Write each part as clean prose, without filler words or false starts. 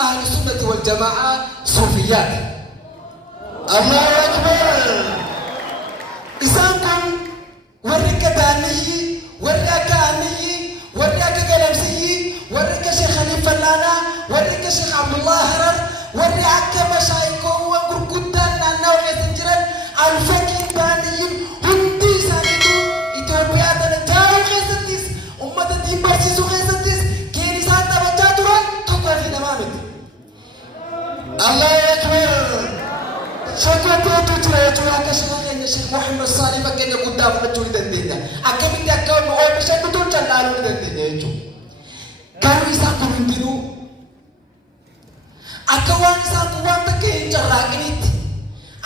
أهل السنة والجماعة صوفيات. الله أكبر. إسانكم ورك داني ورك كاني ورك كلامسي ورك شيخ خليفة لانا ورك شيخ عبد الله هرر ورك مشايخكم وقرقدان لنا ويسنجرن الفكين دانيين هندي سانيتو إثيوبيا تنجاو خيستيس أمة الدين برسيسو خيستيس كيني سانتا بجاتوران تقوى في نمامك. الله أكبر. شكرا تجري تجري كشكا الشيخ محمد صالح فكنا قدام رجل دندنا أكمل تكون هو بشكل تجار لالو دندنا يجوا كانوا يسافرون بينو أكوان يسافرون تكين جراكنيت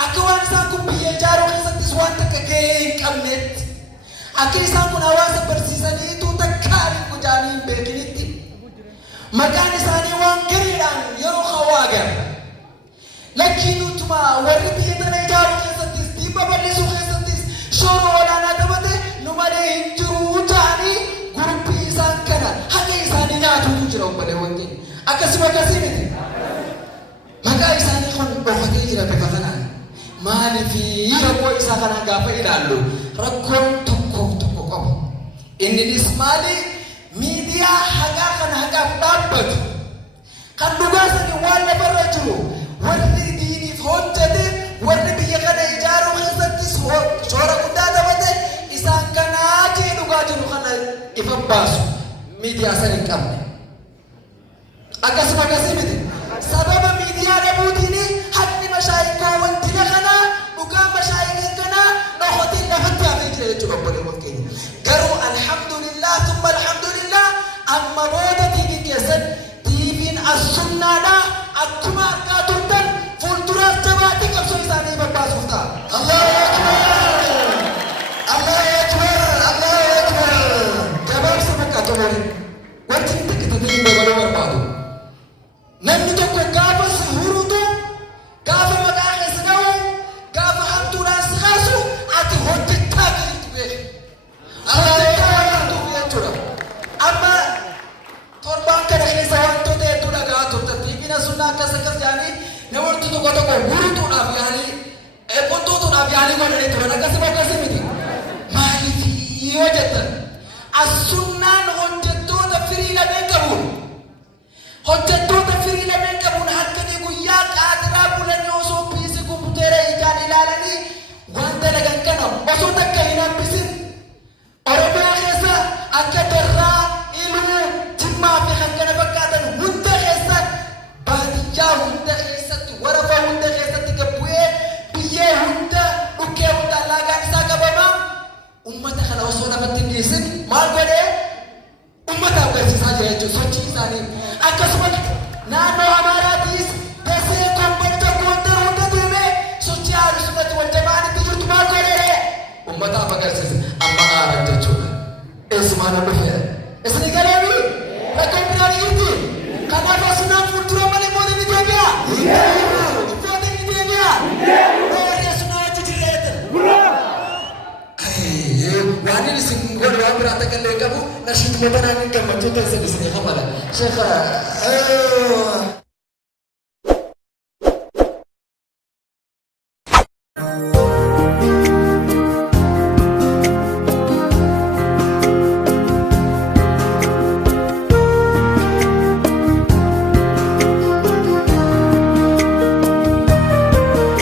أكوان يسافرون بيجارو خسنت سوان تكين كمنت أكيد يسافرون أواز برسيسني تو تكاري كجاني بكنيت مكان يساني وان كريران يرو خواجر لكن تما ورد يدنا يجارو خسنتيس ديما بلسو خسنتيس شورو ولا نادبته نمالي انجرو جاني غروبي إنسان كنا هكذا إنسان يناتو تجرو بله وانجين أكسب أكسبتي مكا إنسان يخون بوخته يجرا بفتنا مالي في يربو إنسان كنا غافة إلالو ركون تكو قبو إن الإسمالي ميديا حقا كنا حقا بابت كان نغاسني وانا برجلو warri diiniif hojjete warri biyya kana ijaaruu keessatti shoora guddaa taphate isaan kanaa jee dhugaa jiru kana ifa baasu miidiyaa san hin qabne akkasuma miti sababa miidiyaa dhabuutiin haqni mashaayikaa wantina kanaa dhugaa mashaayikaa kanaa dhokotiin lafatti hafee jira jechuudha obboleewwan keenya garuu alhamdulillah thumma alhamdulillah amma booda tiivii keessan tiiviin as-sunnaadha akkuma argaa turtan fuulduraas jabaatee qabsoo isaanii babbaasuuf ta'a. Allahu Akbar! Allahu Akbar! Allahu Akbar! Gabaabsa fakkaatu malee wanti inni takkitatee hin dabaluu barbaadu. Namni tokko gaafa si hurutu gaafa maqaa keessa dhawu gaafa hamtuudhaan si kaasu ati hojjechaa jirtu beeku. Allahu Akbar! jechuudha. Amma torbaan kana keessa wantoota hedduu dhagaa turtan tiivina sunnaa akkas jaanii namoonni tokko hurutuudhaaf yaalii qonxootuudhaaf yaalii godhanii turan akkasii miti maaliif yoo jettan as-sunnaan hojjettoota firii lameen qabuun halkanii guyyaa qaadiraa bulanii osoo piisi komputeera ijaan ilaalanii waan dalagan kana osoo takka hin hambisin Oromiyaa keessa akka Darraa Iluu Jimmaa fi kan kana fakkaatan hunda keessa baadiyyaa hunda keessatti warafa hunda keessatti gabbu'ee biyyee hunda dhukkee hunda laagaan isaa qabama ummata kana osoo lafatti hin dhiisin maal godhee ummata agarsiisaa jira jechuudha sochii isaanii akkasuma naannoo Amaaraatiis Dasee Kombolcha Gondar hunda deemee sochii Ahlu Sunnati wal Jamaa'aatti jirtu maal godhee ummataaf agarsiisa amma aaran jechuudha eessumaan dhufee isni galeemi rakkoon biraan jirti kanaaf as-sunnaan fuuldura malee mootiin Itoophiyaa mootiin Itoophiyaa warri as-sunnaa wajji jirreetan waan inni isin godhu waan biraa takka illee qabu nashiituma banaan hin gammachuu teessan isin hamala sheekha